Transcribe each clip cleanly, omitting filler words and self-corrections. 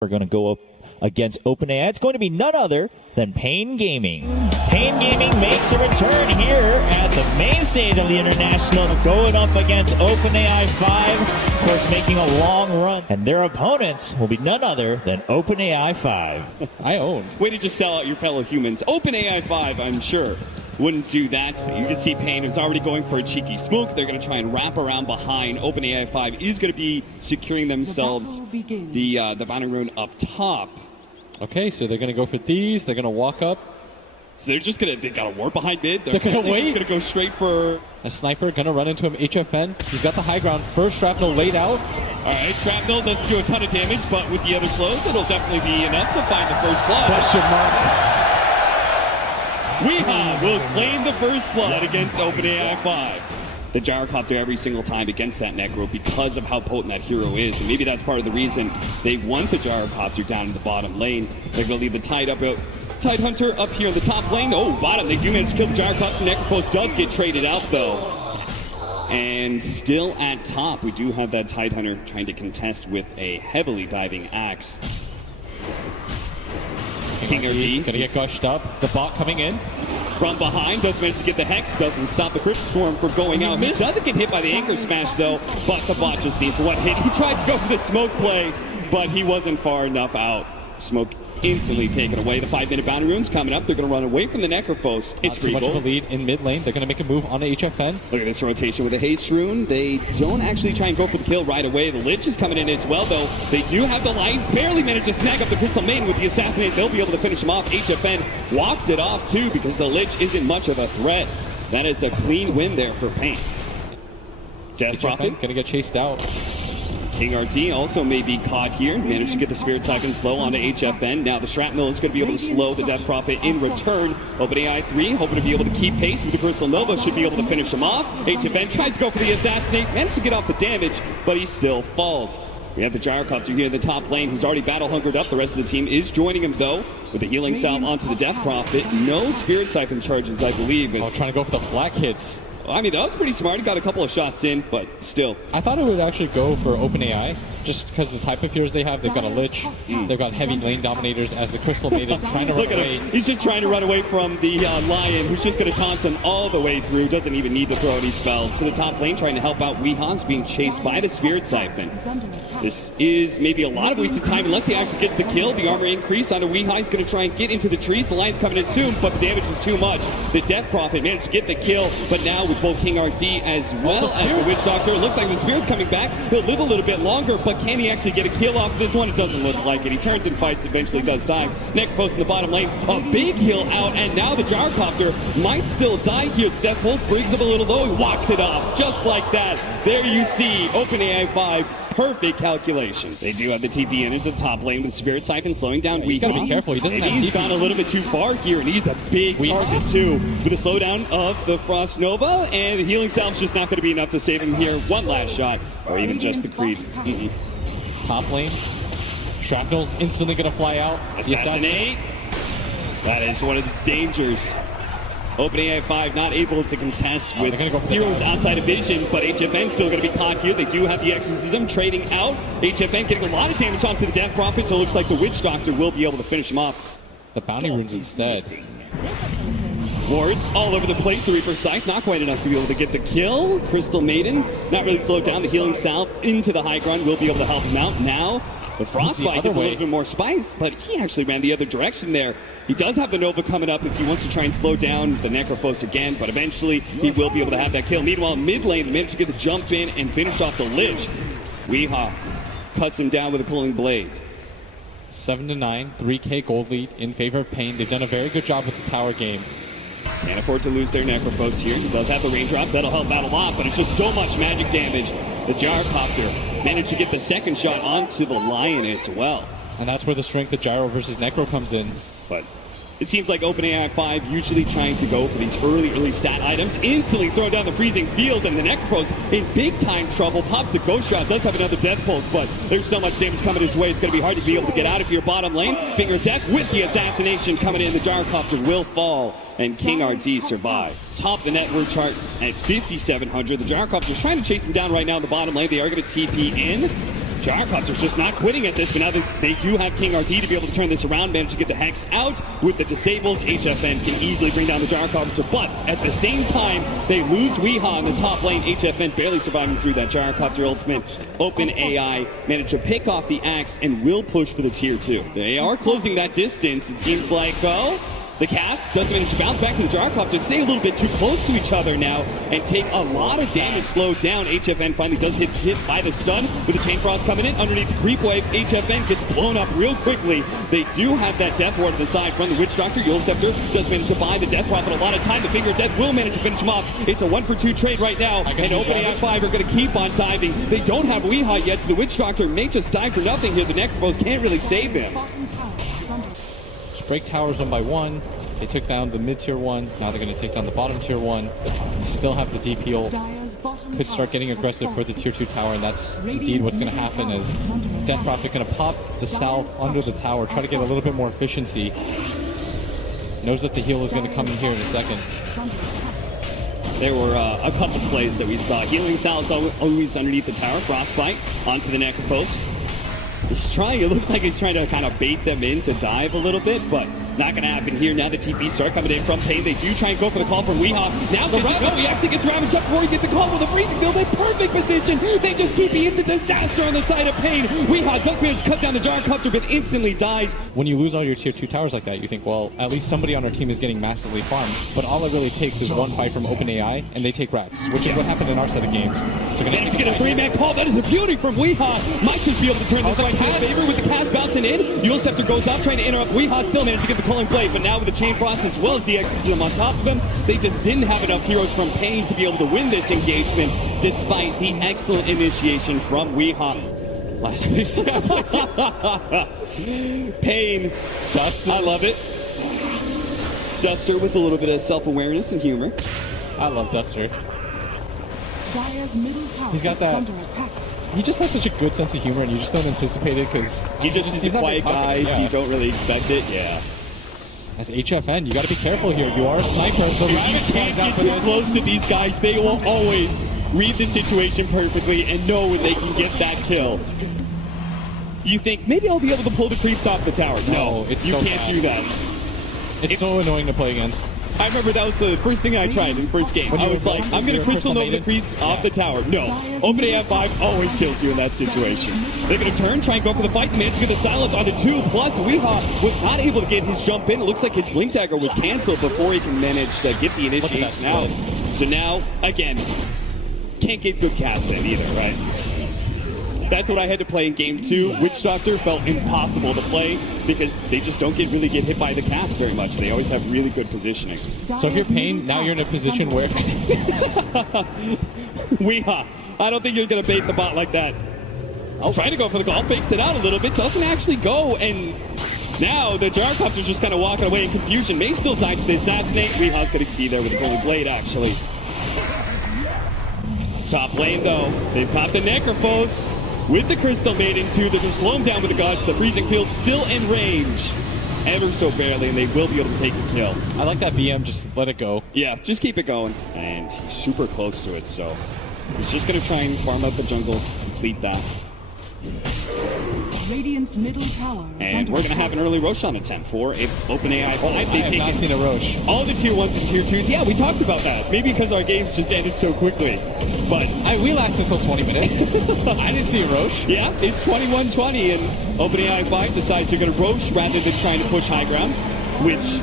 We're going to go up against OpenAI. It's going to be none other than Pain Gaming. Pain Gaming makes a return here at the main stage of the International, going up against OpenAI 5, of course making a long run. And their opponents will be none other than OpenAI 5. I own. Way to just sell out your fellow humans. OpenAI 5, I'm sure, wouldn't do that. You can see Pain is already going for a cheeky smoke. They're going to try and wrap around behind. OpenAI 5 is going to be securing themselves the boundary rune up top. Okay, so they're going to go for these. They're going to walk up. So they're just going to, they got a war behind mid. They're going to wait. They're going to go straight for... A sniper going to run into him. HFN. He's got the high ground. First shrapnel laid out. All right, shrapnel doesn't do a ton of damage, but with the other slows, it'll definitely be enough to find the first blood. Question mark. Weehaw will claim the first blood against OpenAI 5. The gyrocopter every single time against that Necro because of how potent that hero is. And maybe that's part of the reason they want the gyrocopter down in the bottom lane. They're going to leave the Tide Hunter up here in the top lane. Oh, bottom. They do manage to kill the gyrocopter. Necropose does get traded out, though. And still at top, we do have that Tide Hunter trying to contest with a heavily diving axe. King RD gonna get gushed up. The bot coming in from behind, does manage to get the Hex, doesn't stop the Crystal Storm from going out. He doesn't get hit by the Anchor Smash though, but the bot just needs one hit. He tried to go for the smoke play, but he wasn't far enough out. Smoke instantly taken away. The 5-minute boundary rune's coming up. They're going to run away from the Necrophos. It's too much of a lead in mid lane. They're going to make a move on the HFN. Look at this rotation with the Haste Rune. They don't actually try and go for the kill right away. The Lich is coming in as well, though. They do have the Light. Barely managed to snag up the Crystal Maiden with the Assassinate. They'll be able to finish him off. HFN walks it off, too, because the Lich isn't much of a threat. That is a clean win there for Pain. Death Prophet going to get chased out. King RD also may be caught here. Managed to get the Spirit Siphon slow onto HFN. Now the Shrapnel is going to be able to slow the Death Prophet in return. OpenAI 3 hoping to be able to keep pace with the Crystal Nova. Should be able to finish him off. HFN tries to go for the Assassinate. Managed to get off the damage, but he still falls. We have the Gyrocopter here in the top lane who's already battle hungered up. The rest of the team is joining him though with the healing salve onto the Death Prophet. No Spirit Siphon charges, I believe. Oh, trying to go for the black hits. I mean, that was pretty smart. He got a couple of shots in, but still. I thought it would actually go for OpenAI, just because of the type of heroes they have. They've got a Lich, they've got heavy lane dominators as the Crystal Maiden trying to run away. He's just trying to run away from the Lion, who's just going to taunt him all the way through. Doesn't even need to throw any spells. To the top lane, trying to help out Weehan's being chased by the Spirit Siphon. This is maybe a lot of wasted time unless he actually gets the kill. The armor increase onto Weehan. He's going to try and get into the trees. The Lion's coming in soon, but the damage is too much. The Death Prophet managed to get the kill, but now with both King RD as well as the Witch Doctor. It looks like the Spirit's coming back. He'll live a little bit longer, but can he actually get a kill off of this one? It doesn't look like it. He turns and fights, eventually does die. Necrophos in the bottom lane. A big heal out, and now the Gyrocopter might still die here. The Death Pulse brings him a little low. He walks it off just like that. There you see OpenAI 5. Perfect calculation. They do have the TP in the top lane with Spirit Siphon slowing down Weehan. He's got to be careful. He doesn't have He's TP. gone a little bit too far here, and he's a big target too. With the slowdown of the Frost Nova, and the healing salve's just not going to be enough to save him here. One last shot, or even just the creeps. It's top lane. Shrapnel's instantly going to fly out. Assassinate. That is one of the dangers. OpenAI 5 not able to contest with heroes outside of vision, but HFN still going to be caught here. They do have the Exorcism trading out. HFN getting a lot of damage onto the Death Prophet, so it looks like the Witch Doctor will be able to finish him off. The bounty runes instead. Wards all over the place. The Reaper Scythe not quite enough to be able to get the kill. Crystal Maiden not really slowed down. The healing salve into the high ground will be able to help him out. Now the Frostbite is a little bit more spice, but he actually ran the other direction there. He does have the Nova coming up if he wants to try and slow down the Necrophos again, but eventually he will be able to have that kill. Meanwhile, mid lane, they managed to get the jump in and finish off the Lich. Weehaw cuts him down with a pulling blade. 7-9, 3K gold lead in favor of Pain. They've done a very good job with the tower game. Can't afford to lose their Necrophos here. He does have the raindrops. That'll help out a lot, but it's just so much magic damage. The Gyrocopter managed to get the second shot onto the Lion as well. And that's where the strength of Gyro versus Necro comes in. But it seems like OpenAI 5 usually trying to go for these early stat items, instantly throwing down the freezing field, and the Necrophos in big time trouble. Pops the ghost shot, does have another death pulse, but there's so much damage coming his way, it's going to be hard to be able to get out of your bottom lane. Finger of Death with the assassination coming in. The Gyrocopter will fall, and King RD survive. Top the net word chart at 5,700. The Gyrocopter is trying to chase him down right now in the bottom lane. They are going to TP in. Gyrocopter's just not quitting at this, but now they do have King RD to be able to turn this around, manage to get the Hex out with the disables. HFN can easily bring down the Gyrocopter, but at the same time, they lose Weehaw in the top lane. HFN barely surviving through that Gyrocopter ultimate. OpenAI managed to pick off the Axe and will push for the tier 2. They are closing that distance. It seems like, well, the cast doesn't manage to bounce back to the Gyrocopter, stay a little bit too close to each other now and take a lot of damage slowed down. HFN finally does hit by the stun with the Chain Frost coming in underneath the creep wave. HFN gets blown up real quickly. They do have that Death Ward to the side from the Witch Doctor. Yule Scepter does manage to buy the Death Prophet a lot of time. The Finger of Death will manage to finish him off. It's a 1-for-2 trade right now, and OpenAI 5 are going to keep on diving. They don't have Weehaw yet, so the Witch Doctor may just die for nothing here. The Necropose can't really save him. Break towers 1 by 1. They took down the mid tier 1. Now they're going to take down the bottom tier 1. They still have the DP ult. Could start getting aggressive for the tier 2 tower, and that's indeed what's going to happen. Is Death Prophet going to pop the south under the tower, try to get a little bit more efficiency. Knows that the heal is going to come in here in a second. There were a couple plays that we saw. Healing Sal's always underneath the tower. Frostbite onto the Necropose. He's trying, it looks like he's trying to kind of bait them in to dive a little bit, but not going to happen here. Now the TP start coming in from Pain. They do try and go for the call from Weehaw. Now the Ravage, he actually gets ravaged up before he gets the call with a freezing build. A perfect position. They just TP into disaster on the side of Pain. Weehaw does manage to cut down the Gyrocopter, but instantly dies. When you lose all your tier 2 towers like that, you think, well, at least somebody on our team is getting massively farmed. But all it really takes is one fight from OpenAI, and they take racks, which is what happened in our set of games. So managed to get a 3-man call. That is a beauty from Weehaw. Might just be able to turn this fight to his favor with the cast bouncing in. Yule Scepter goes up, trying to interrupt. Weehaw still managed to get the calling play, but now with the Chain Frost as well as the exorcism on top of them, they just didn't have enough heroes from Pain to be able to win this engagement, despite the excellent initiation from Weehaw. Last place. Pain. Duster. I love it. Duster with a little bit of self-awareness and humor. I love Duster. He's got that. He just has such a good sense of humor, and you just don't anticipate it because he's a quiet guy, yeah. So you don't really expect it. Yeah. As HFN, you got to be careful here. You are a sniper, so you can't get too close to these guys. They will always read the situation perfectly and know when they can get that kill. You think maybe I'll be able to pull the creeps off the tower? No, it's you so can't fast. do that. It's so annoying to play against. I remember that was the first thing I tried in the first game. I was like, I'm going to Crystal Nova the creeps off the tower. No, OpenAI 5 always kills you in that situation. They're going to turn, try and go for the fight, manage to get the silence on the 2, plus Weehaw was not able to get his jump in. It looks like his Blink Dagger was canceled before he can manage to get the initiation out. So now, again, can't get good casts in either, right? That's what I had to play in game 2. Witch Doctor felt impossible to play because they just don't really get hit by the cast very much. They always have really good positioning. So if you're Pain, now you're in a position where... Weehaw, I don't think you're going to bait the bot like that. I'll try to go for the call, fakes it out a little bit, doesn't actually go, and now the Gyrocopter's just kind of walking away in confusion. May still die to the assassinate. Weehaw's going to be there with a Golden Blade, actually. Top lane, though, they've caught the Necropose. With the Crystal Maiden too, they're going to slow him down with the Gush. The Freezing Field still in range. Ever so barely, and they will be able to take the kill. I like that BM, just let it go. Yeah, just keep it going. And he's super close to it, so he's just going to try and farm out the jungle, complete that. Radiant's middle tower And we're going to have an early Rosh on attempt for OpenAI 5. I have not seen a Rosh. All the tier 1s and tier 2s. Yeah, we talked about that. Maybe because our games just ended so quickly. But we lasted until 20 minutes. I didn't see a Rosh. Yeah, it's 21-20, and OpenAI 5 decides they're going to Rosh rather than trying to push high ground, which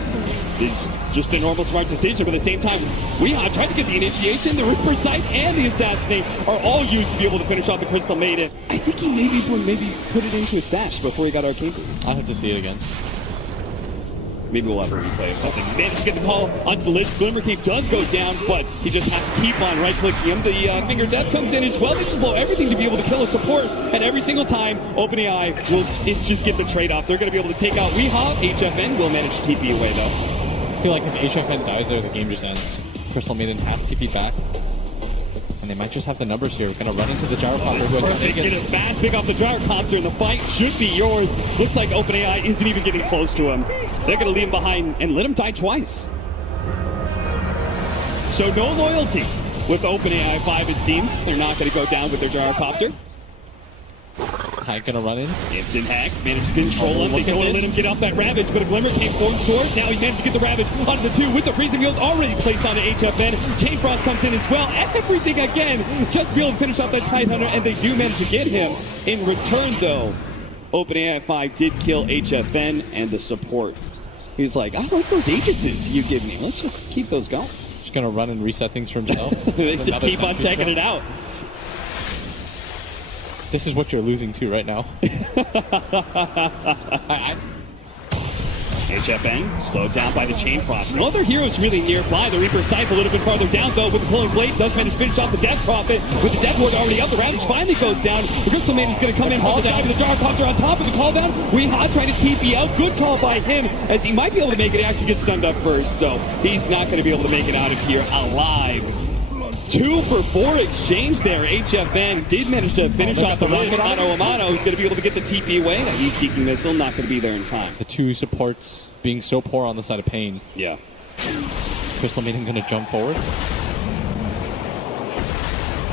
is just a normal smart decision. But at the same time, Weehaw tried to get the initiation, the Reaper Sight, and the Assassinate are all used to be able to finish off the Crystal Maiden. I think he maybe put it into his stash before he got Arcane Boot. I'll have to see it again. Maybe we'll have a replay or something. Managed to get the call onto the list. Glimmerkeep does go down, but he just has to keep on right-clicking him. The Finger of Death comes in as well. They just blow everything to be able to kill a support. And every single time, OpenAI will just get the trade-off. They're going to be able to take out Weehaw. HFN will manage to TP away, though. I feel like if HFN dies there, the game just ends. Crystal Maiden has TP back. And they might just have the numbers here. We're going to run into the Gyrocopter. Get a fast pick off the Gyrocopter, and the fight should be yours. Looks like OpenAI isn't even getting close to him. They're going to leave him behind and let him die twice. So no loyalty with OpenAI 5, it seems. They're not going to go down with their Gyrocopter. tank gonna run in. Instant hacks, managed to control him. They look at don't this. let him get off that Ravage, but a Glimmer came forward short. Now he managed to get the Ravage onto the 2 with the freezing field already placed onto HFN. Chain Frost comes in as well. Everything again, just to be able to finish off that Tidehunter, and they do manage to get him. In return, though, OpenAI 5 did kill HFN and the support. He's like, I like those Aegises you give me. Let's just keep those going. Just gonna run and reset things for himself. They just keep on checking it out. This is what you're losing to right now. HFN slowed down by the Chain Frost. No other heroes really nearby. The Reaper Scythe a little bit farther down, though, with the Pulling Blade. Does manage to finish off the Death Prophet. With the Death Ward already up, the Ravage finally goes down. The Crystal Maiden is going to come in from the side with the Gyrocopter on top of the call down. Weehaw trying to TP out. Good call by him, as he might be able to make it. Actually get stunned up first, so he's not going to be able to make it out of here alive. 2 for 4 exchange there. HFN did manage to finish off the rocket. Amano is going to be able to get the TP away. That heat-seeking missile not going to be there in time. The 2 supports being so poor on the side of Pain. Yeah. Crystal Maiden going to jump forward.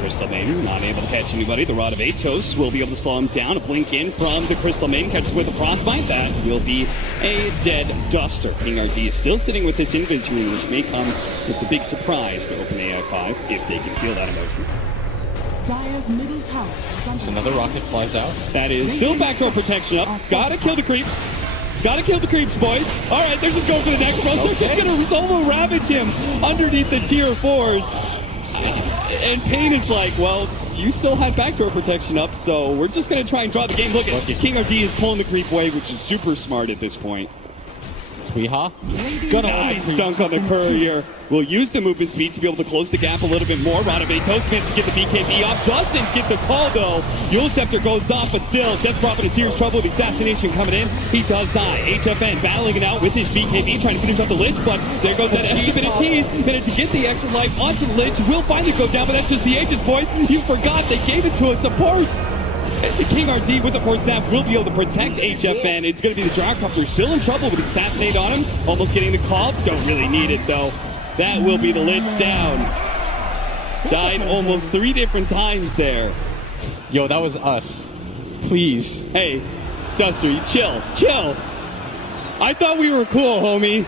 Crystal Maiden not able to catch anybody. The Rod of Atos will be able to slow him down. A blink in from the Crystal Maiden, catches with a Frostbite. That will be a dead Duster. King RD is still sitting with this inventory, which may come as a big surprise to OpenAI 5 if they can feel that emotion. Dire's middle tower is under So another rocket flies out. That is still backdoor protection up. Gotta kill the creeps. Gotta kill the creeps, boys. All right, they're just going for the next roll. They're just gonna solo ravage him underneath the tier 4s. And Pain is like, well, you still had backdoor protection up, so we're just going to try and draw the game. Look at King RD is pulling the creep away, which is super smart at this point. It's Weehaw. Gonna nice dunk on the courier. We'll use the movement speed to be able to close the gap a little bit more. Rod of Atos managed to get the BKB off. Doesn't get the call, though. Yule Scepter goes off, but still, Death Prophet in serious trouble with assassination coming in. He does die. HFN battling it out with his BKB, trying to finish off the Lich, but there goes that extra bit of tease. Managed to get the extra life onto the Lich. Will finally go down, but that's just the Aegis, boys. You forgot they gave it to a support. The King RD with the force snap will be able to protect HFN. It's going to be the Gyrocopter still in trouble with Assassinate on him. Almost getting the call. Don't really need it, though. That will be the Lich down. Died almost 3 different times there. Yo, that was us. Please. Hey, Duster, you chill. Chill. I thought we were cool, homie.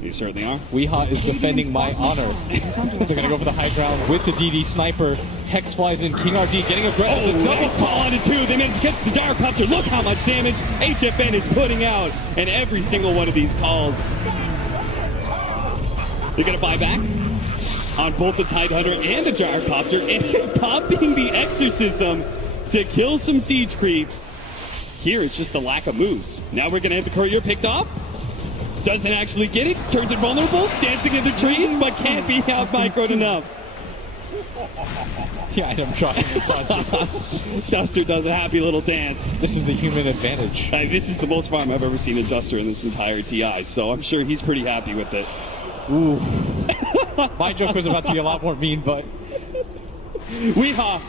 You certainly are. Weehaw is defending my honor. They're going to go for the high ground with the DD Sniper. Hex flies in. King RD getting aggressive. Oh, double call onto 2. They managed to catch the Gyrocopter. Look how much damage HFN is putting out. And every single one of these calls. They're going to buy back on both the Tidehunter and the Gyrocopter. And popping the Exorcism to kill some siege creeps. Here it's just the lack of moves. Now we're going to have the courier picked off. Doesn't actually get it. Turns it vulnerable. Dancing in the trees, but can't be out microed enough. Yeah, I'm trying. Duster does a happy little dance. This is the human advantage. This is the most farm I've ever seen a Duster in this entire TI, so I'm sure he's pretty happy with it. Ooh. My joke was about to be a lot more mean, but... Weehaw!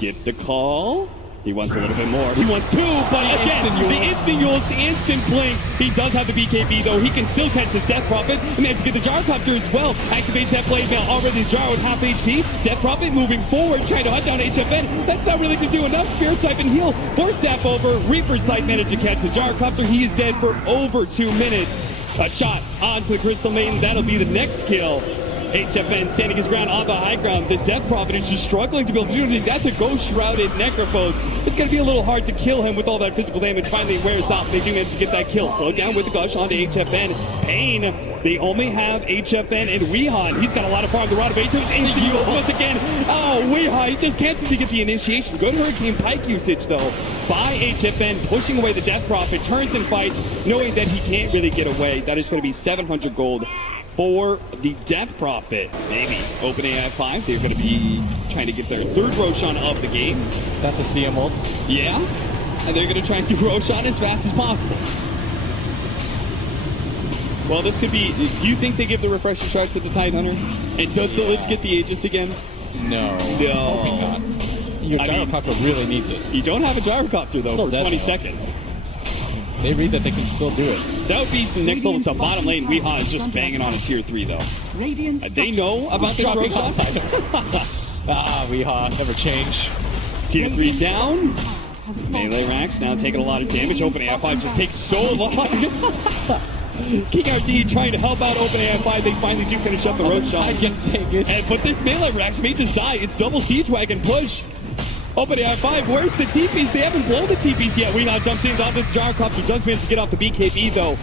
Get the call. He wants a little bit more. He wants 2, but again, the instant Yules, the instant blink. He does have the BKB, though. He can still catch his Death Prophet. And manage to get the Gyrocopter as well. Activates that blade mail. Already the Jar with half HP. Death Prophet moving forward, trying to hunt down HFN. That's not really going to do enough. Spirit type and heal. Force Staff over. Reaper Sight managed to catch the Gyrocopter. He is dead for over 2 minutes. A shot onto the Crystal Maiden. That'll be the next kill. HFN standing his ground on the high ground. This Death Prophet is just struggling to be able to do anything. That's a Ghost-Shrouded Necrophos. It's going to be a little hard to kill him with all that physical damage. Finally wears off. They do manage to get that kill. Slow down with the Gush onto HFN. Pain. They only have HFN and Weehaw. He's got a lot of farm. The Rod of Atos into once again. Oh, Weehaw. He just can't seem to get the initiation. Good Hurricane Pike usage, though, by HFN. Pushing away the Death Prophet. Turns and fights, knowing that he can't really get away. That is going to be 700 gold. For the Death Prophet. Maybe OpenAI 5, they're going to be trying to get their 3rd Roshan of the game. That's a CM ult. Yeah, and they're going to try and do Roshan as fast as possible. Well, this could be... Do you think they give the refresher shard to the Tidehunter? And does the Lich get the Aegis again? No. Hoping not. Your Gyrocopter really needs it. You don't have a Gyrocopter, though, for 20 seconds. They read that they can still do it. That would be some next level stuff. Bottom lane, Weehaw is just banging on a tier 3, though. They know about this Roshan? Weehaw, never change. Tier 3 down. Melee Racks now taking a lot of damage. OpenAI 5 just takes so long. King RT trying to help out OpenAI 5. They finally do finish up the road shot. But this Melee Racks may just die. It's double Siege Wagon push. OpenAI 5, where's the TPs? They haven't blown the TPs yet. Weehawk jumps in, off the Gyrocopter. Does manage to get off the BKB though.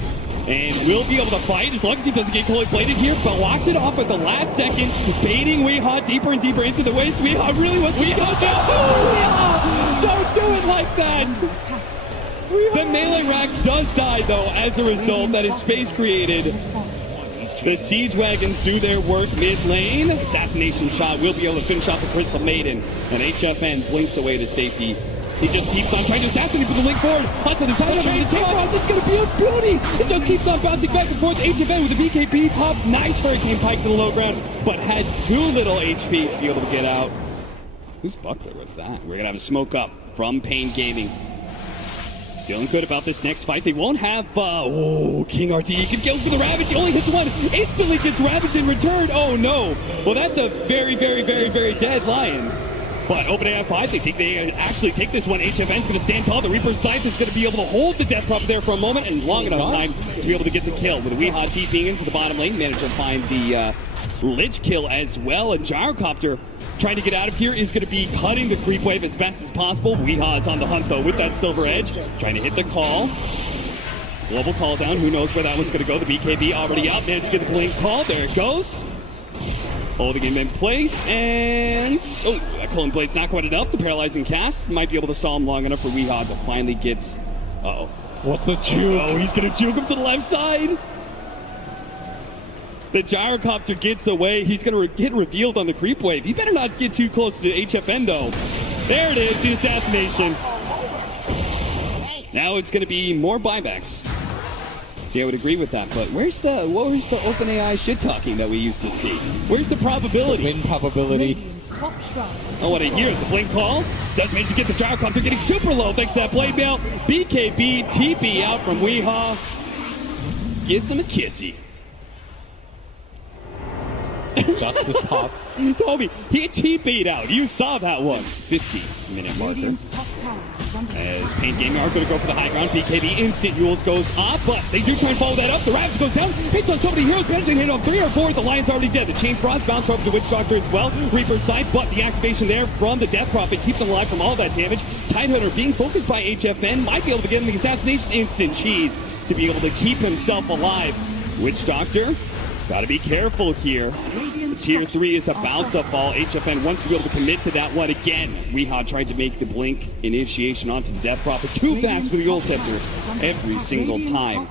And will be able to fight as long as he doesn't get cold bladed here, but walks it off at the last second, baiting Weehawk deeper and deeper into the waist. Weehawk really wants to go down. Oh, don't do it like that! The Melee Racks does die though as a result. That is space created. The Siege Wagons do their work mid lane. Assassination shot will be able to finish off the Crystal Maiden. And HFN blinks away to safety. He just keeps on trying to assassinate with the link forward. Onto the side, trying to take cross. It's going to be a beauty. It just keeps on bouncing back and forth. HFN with the BKB pop. Nice Hurricane Pike to the low ground, but had too little HP to be able to get out. Whose buckler was that? We're going to have a smoke up from Pain Gaming. Feeling good about this next fight. They won't have, King RT. He can go for the Ravage. He only hits one. Instantly gets Ravage in return. Oh, no. Well, that's a very, very, very, very dead Lion. But OpenAI 5, they think they actually take this one. HFN's going to stand tall. The Reaper's Scythe is going to be able to hold the Death Prop there for a moment and long enough time to be able to get the kill. With Weehawk TPing into the bottom lane, managed to find the Lich kill as well. And Gyrocopter trying to get out of here is going to be cutting the creep wave as best as possible. Weehaw is on the hunt though with that Silver Edge, trying to hit the call. Global call down. Who knows where that one's going to go? The BKB already out. Managed to get the blink call. There it goes. Holding him in place, and that Cullen Blade's not quite enough. The paralyzing cast might be able to stall him long enough for Weehawk to finally get. What's the juke? Oh, he's going to juke him to the left side. The Gyrocopter gets away. He's going to get revealed on the creep wave. He better not get too close to HFN though. There it is, the assassination. Now it's going to be more buybacks. See, I would agree with that, but where's the OpenAI shit talking that we used to see? Where's the probability? Win probability. Oh, what a year. The blink call does manage to get the Gyrocopter getting super low thanks to that blade mail. BKB TP out from Weehaw. Gives him a kissy. Justice pop. Toby, he TP'd out. You saw that one. 50-minute marker. As Pain Gaming are going to go for the high ground. BKB instant Yules goes up, but they do try and follow that up. The Ravage goes down, hits on so many heroes, managing to hit on 3 or 4. The Lion's already dead. The Chain Frost bounce over the Witch Doctor as well. Reaper's Sight, but the activation there from the Death Prophet keeps him alive from all that damage. Tidehunter being focused by HFN might be able to get him the assassination instant cheese to be able to keep himself alive. Witch Doctor, gotta be careful here. Tier 3 is about to fall. HFN wants to be able to commit to that one again. Weehaw tried to make the blink initiation onto the Death Prophet. Too fast for the Yule Scepter every single time.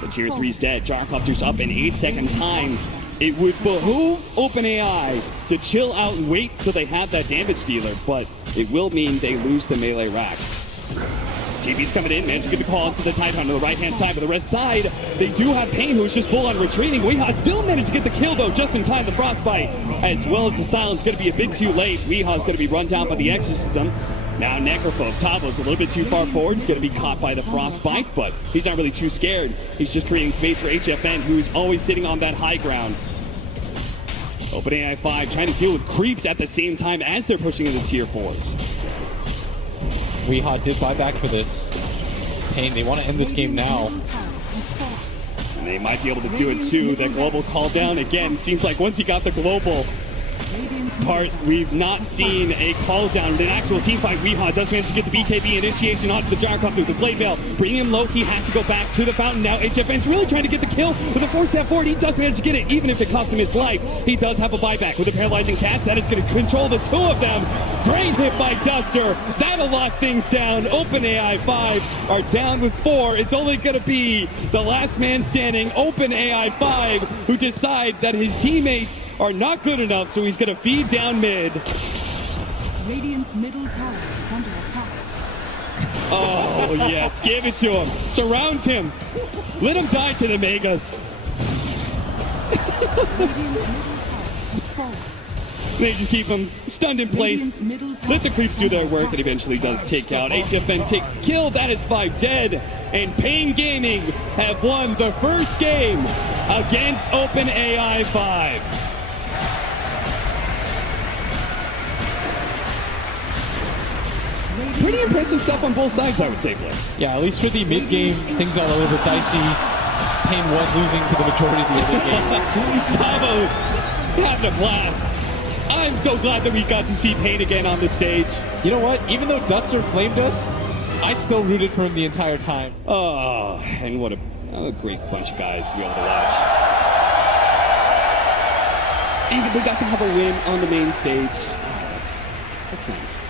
The Tier 3's dead. Gyrocopter's up in 8-second time. It would behoove OpenAI to chill out and wait till they have that damage dealer, but it will mean they lose the melee racks. TV's coming in, managed to get the call into the Tidehunter on the right-hand side, but the rest side, they do have Pain, who's just full-on retreating. Weehaw still managed to get the kill, though, just in time. The Frostbite, as well as the Silence, going to be a bit too late. Weehaw's going to be run down by the Exorcism. Now Necrophos, Tavo's a little bit too far forward. He's going to be caught by the Frostbite, but he's not really too scared. He's just creating space for HFN, who's always sitting on that high ground. OpenAI 5 trying to deal with creeps at the same time as they're pushing into Tier 4s. Weehaw did buy back for this. Pain, they want to end this game now. And they might be able to do it too. That global call down again. Seems like once he got the global part, we've not seen a call down in an actual team fight. Weehaw does manage to get the BKB initiation onto the Gyrocopter, the Blade Veil, bringing him low. He has to go back to the fountain now. HFN's really trying to get the kill with a 4-step forward. He does manage to get it, even if it costs him his life. He does have a buyback with a paralyzing cast. That is going to control the two of them. Great hit by Duster. That'll lock things down. OpenAI 5 are down with 4. It's only going to be the last man standing, OpenAI 5, who decide that his teammates are not good enough, so he's going to feed down mid. Radiant's middle tower is under attack. Oh, yes. Give it to him. Surround him. Let him die to the Megas. Radiant's middle tower has fallen. They just keep him stunned in place. Let the creeps do their work. It eventually does take out. HFN takes the kill. That is 5 dead. And Pain Gaming have won the first game against OpenAI 5. Pretty impressive stuff on both sides, I would say, Blitz. Yeah, at least for the mid-game, things got a little bit dicey. Pain was losing for the majority of the mid-game. Tavo having a blast. I'm so glad that we got to see Pain again on the stage. You know what? Even though Duster flamed us, I still rooted for him the entire time. Oh, and what a great bunch of guys to be able to watch. And we got to have a win on the main stage. Oh, that's nice.